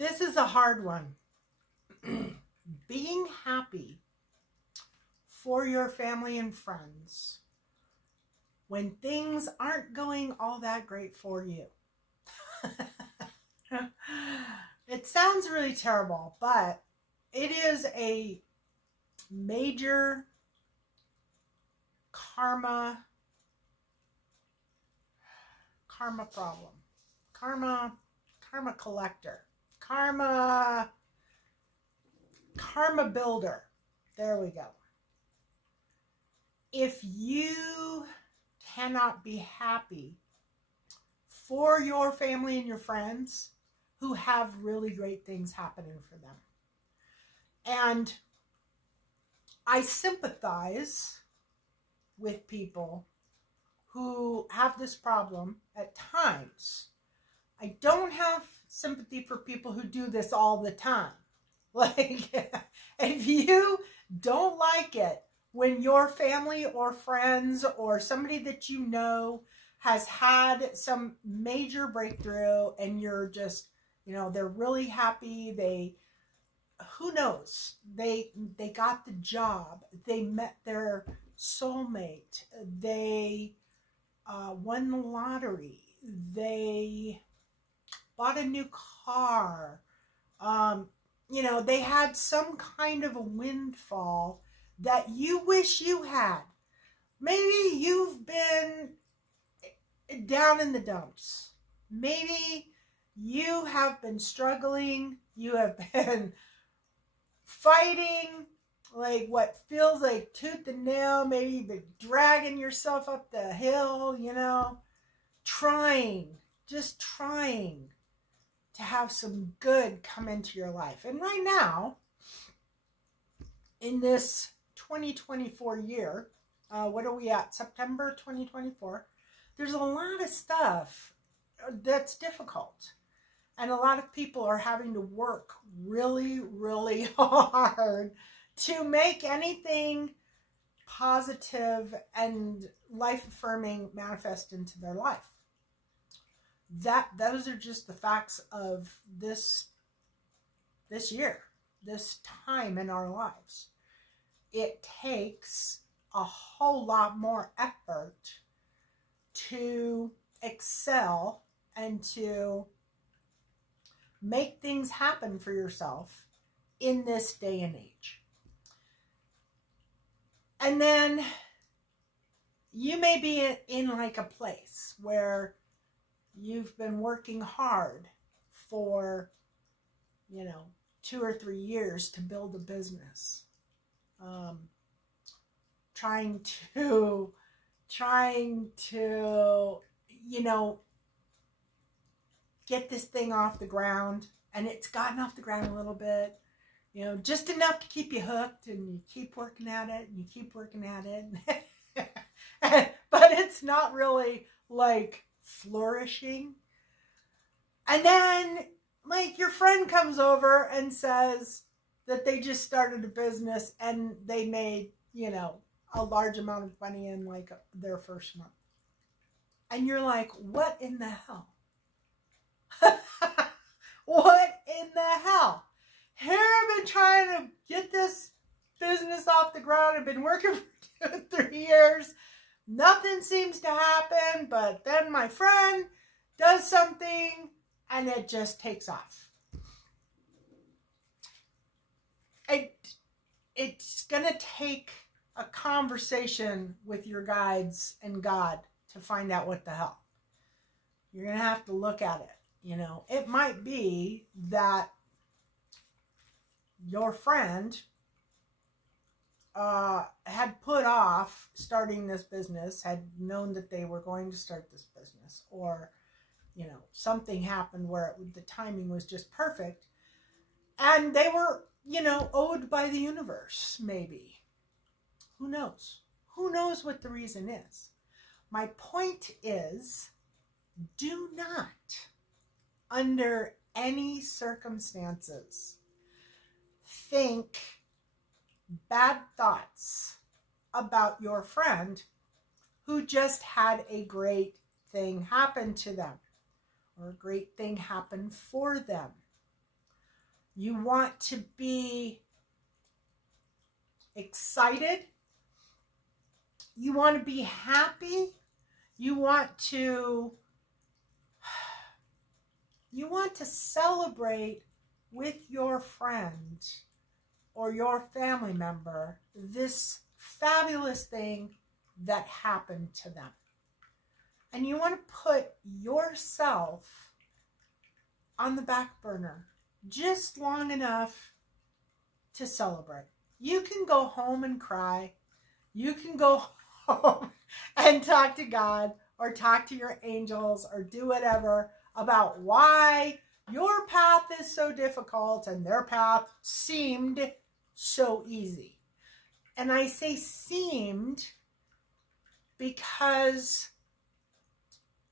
This is a hard one. Being happy for your family and friends when things aren't going all that great for you. It sounds really terrible, but it is a major karma problem. Karma collector. Karma builder. There we go. If you cannot be happy for your family and your friends who have really great things happening for them. And I sympathize with people who have this problem at times. I don't have sympathy for people who do this all the time. Like, if you don't like it when your family or friends or somebody that you know has had some major breakthrough and you're just, you know, they're really happy, who knows, they got the job, they met their soulmate, they won the lottery, they bought a new car, you know, they had some kind of a windfall that you wish you had. Maybe you've been down in the dumps. Maybe you have been struggling. You have been fighting like what feels like tooth and nail. Maybe you've been dragging yourself up the hill, you know, just trying to have some good come into your life. And right now, in this 2024 year, what are we at? September 2024. There's a lot of stuff that's difficult. And a lot of people are having to work really, really hard to make anything positive and life-affirming manifest into their life. Those are just the facts of this year, this time in our lives. It takes a whole lot more effort to excel and to make things happen for yourself in this day and age. And then you may be in like a place where you've been working hard for, you know, 2 or 3 years to build a business. Trying to, you know, get this thing off the ground, and it's gotten off the ground a little bit, you know, just enough to keep you hooked, and you keep working at it, and you keep working at it, but it's not really like flourishing. And then like your friend comes over and says that they just started a business and they made, you know, a large amount of money in like their first month. And you're like, what in the hell? What in the hell? Here I've been trying to get this business off the ground. I've been working for 2 or 3 years. Nothing seems to happen, but then my friend does something and it just takes off. It's going to take a conversation with your guides and God to find out what the hell. You're going to have to look at it. You know, it might be that your friend had put off starting this business, had known that they were going to start this business, or, you know, something happened where the timing was just perfect, and they were, you know, owed by the universe, maybe. Who knows? Who knows what the reason is? My point is, do not, under any circumstances, think bad thoughts about your friend who just had a great thing happen to them, or a great thing happen for them. You want to be excited. You want to be happy. You want to celebrate with your friend or your family member this fabulous thing that happened to them. And you want to put yourself on the back burner just long enough to celebrate. You can go home and cry. You can go home and talk to God or talk to your angels or do whatever about why your path is so difficult and their path seemed so easy. And I say seemed because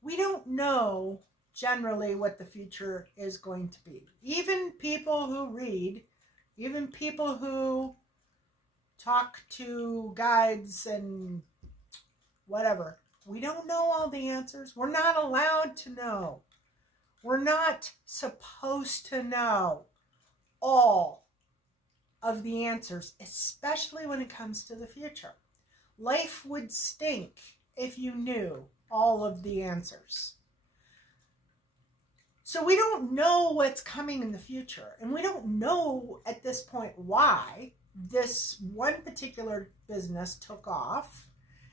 we don't know generally what the future is going to be. Even people who read, even people who talk to guides and whatever, we don't know all the answers. We're not allowed to know. We're not supposed to know all of the answers, especially when it comes to the future. Life would stink if you knew all of the answers. So we don't know what's coming in the future, and we don't know at this point why this one particular business took off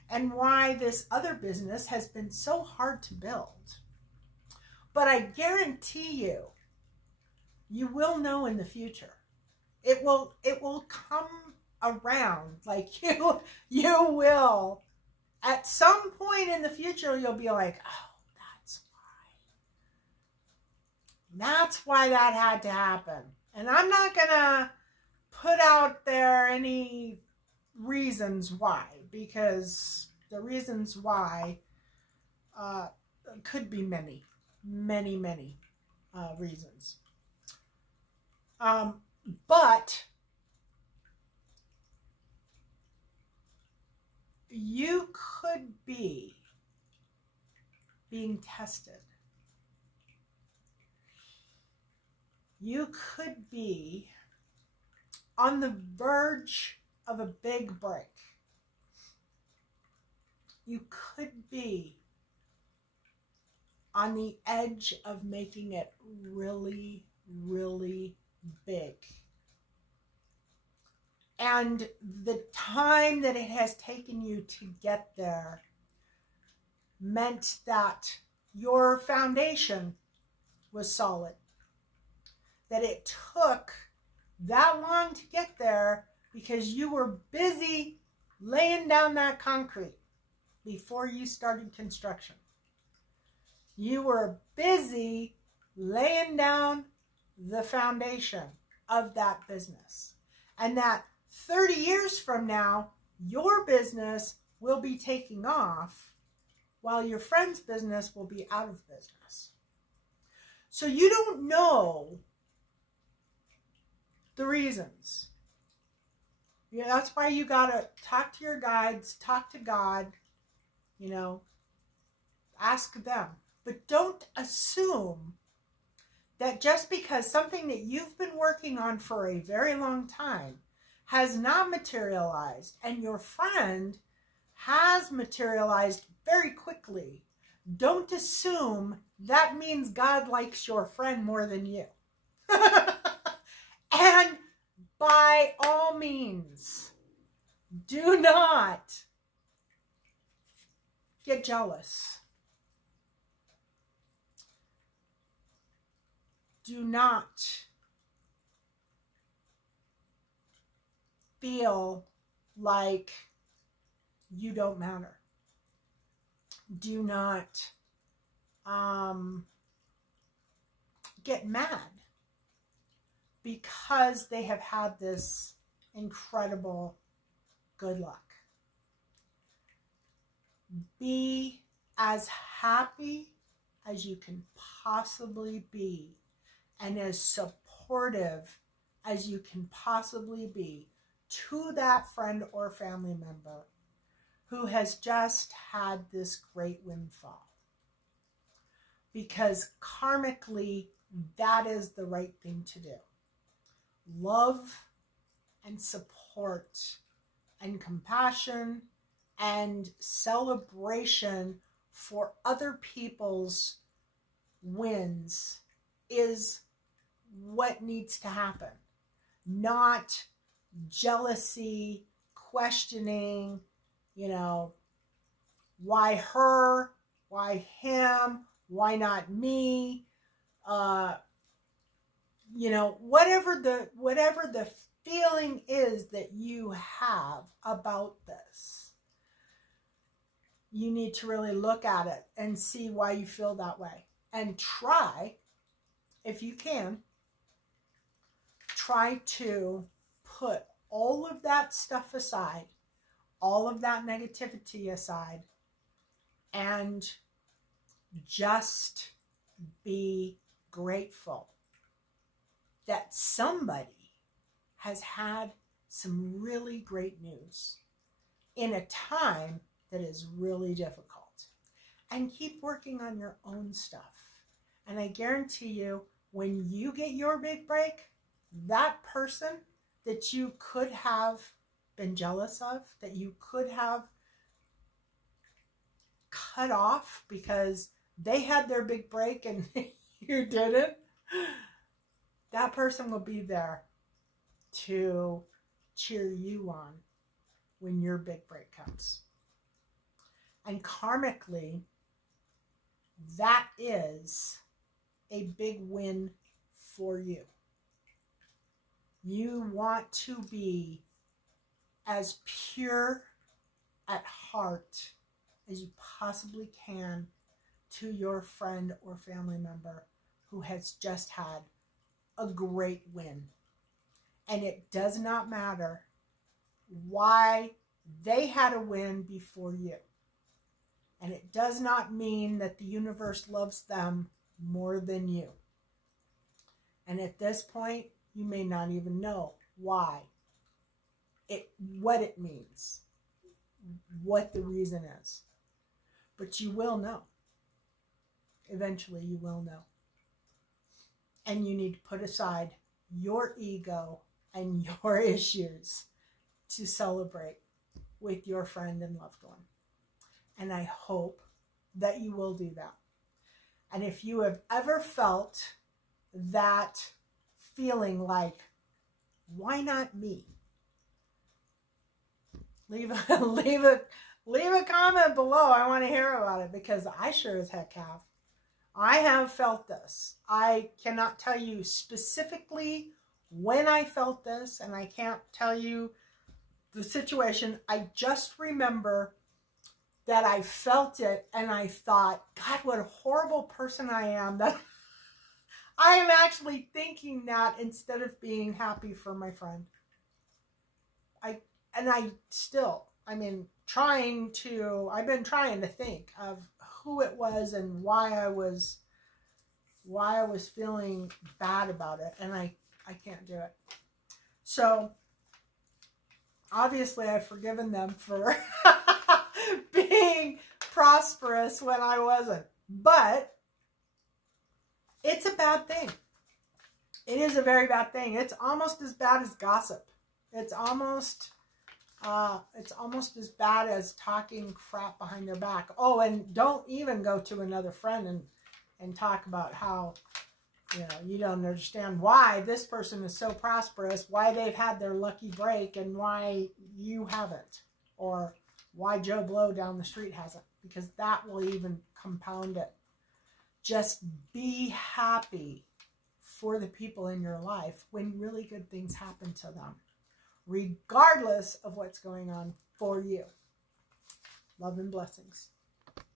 and why this other business has been so hard to build. But I guarantee you, you will know in the future. It will come around. Like you will, at some point in the future, you'll be like, oh, that's why that had to happen. And I'm not going to put out there any reasons why, because the reasons why could be many reasons. But you could be being tested. You could be on the verge of a big break. You could be on the edge of making it really, really big. And the time that it has taken you to get there meant that your foundation was solid. That it took that long to get there because you were busy laying down that concrete before you started construction. You were busy laying down the foundation of that business. And that 30 years from now, your business will be taking off while your friend's business will be out of business. So you don't know the reasons. Yeah, that's why you gotta talk to your guides, talk to God, ask them. But don't assume that just because something that you've been working on for a very long time has not materialized and your friend has materialized very quickly, don't assume that means God likes your friend more than you. And by all means, do not get jealous. Do not feel like you don't matter. Do not get mad because they have had this incredible good luck. Be as happy as you can possibly be and as supportive as you can possibly be to that friend or family member who has just had this great windfall. Because karmically, that is the right thing to do. love and support and compassion and celebration for other people's wins is what needs to happen. Not jealousy, questioning, you know, why her, why him, why not me? You know, whatever the feeling is that you have about this, you need to really look at it and see why you feel that way. And try, if you can, try to put all of that stuff aside, all of that negativity aside, and just be grateful that somebody has had some really great news in a time that is really difficult. And keep working on your own stuff. And I guarantee you, when you get your big break, that person that you could have been jealous of, that you could have cut off because they had their big break and you didn't, that person will be there to cheer you on when your big break comes. And karmically, that is a big win for you. You want to be as pure at heart as you possibly can to your friend or family member who has just had a great win. And it does not matter why they had a win before you. And it does not mean that the universe loves them more than you. And at this point, you may not even know why, what it means, what the reason is. But you will know. Eventually you will know. And you need to put aside your ego and your issues to celebrate with your friend and loved one. And I hope that you will do that. And if you have ever felt that feeling like, why not me? Leave a comment below. I want to hear about it, because I sure as heck have. I have felt this. I cannot tell you specifically when I felt this, and I can't tell you the situation. I just remember that I felt it, and I thought, God, what a horrible person I am, that I am actually thinking that instead of being happy for my friend. I've been trying to think of who it was and why I was feeling bad about it, and I can't do it. So obviously I've forgiven them for being prosperous when I wasn't. But it's a bad thing. It is a very bad thing. It's almost as bad as gossip. It's almost as bad as talking crap behind their back. Oh, and don't even go to another friend and talk about how, you don't understand why this person is so prosperous, why they've had their lucky break, and why you haven't, or why Joe Blow down the street hasn't, because that will even compound it. Just be happy for the people in your life when really good things happen to them, regardless of what's going on for you. Love and blessings.